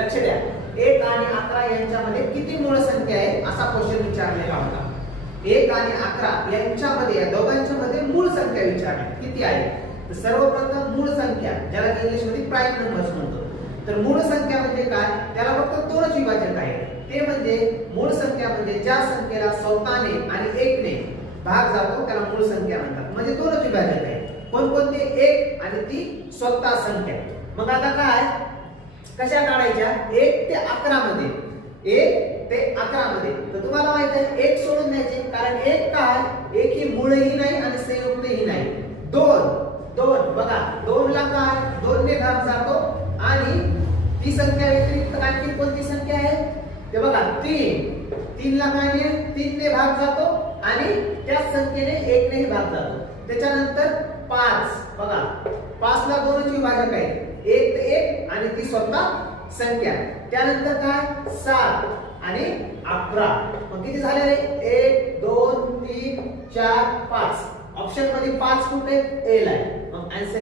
लक्ष द्या, 1 आणि 11 यांच्यामध्ये किती मूळ संख्या आहे असा क्वेश्चन विचारलेला होता. 1 आणि 11 यांच्यामध्ये या दोघांच्या मध्ये मूळ संख्या विचारली किती आहे. तर सर्वप्रथम मूळ संख्या, ज्याला इंग्लिश मध्ये प्राईम नंबर्स म्हणतो. तर मूळ संख्या म्हणजे काय, त्याला फक्त दोनच विभाजक आहे. ते म्हणजे मूळ संख्या म्हणजे ज्या संख्येला स्वतःने आणि 1 ने भाग जातो त्याला मूळ संख्या म्हणतात. म्हणजे दोनच विभाजक आहे. कोणकोणते, 1 आणि ती स्वतः संख्या. मग आता काय, कशा काढायच्या, 1 ते 11 मध्ये, 1 ते 11 मध्ये. तर तुम्हाला माहित आहे 1 सोडून द्यायचे, कारण 1 काय, 1 ही मूळही नाही आणि संयुक्तही नाही. 2 बघा, 2 ला काय, 2 ने भाग जातो आणि ती संख्या व्यतिरिक्त आणखी कोणती संख्या आहे ते बघा, 3 ला काय ने 3 ने भाग जातो आणि त्या संख्येने 1 नेही भाग जातो. त्याच्यानंतर 5 बघा, 5 ला दोनच विभाजक आहेत, 1 ते 1 आणि ती स्वतः संख्या. त्यानंतर काय, 7 आणि 11. मग किती झाले रे, 1 2 3 4 5. ऑप्शन मध्ये 5 कुठे, ए ला आहे. मग आन्सर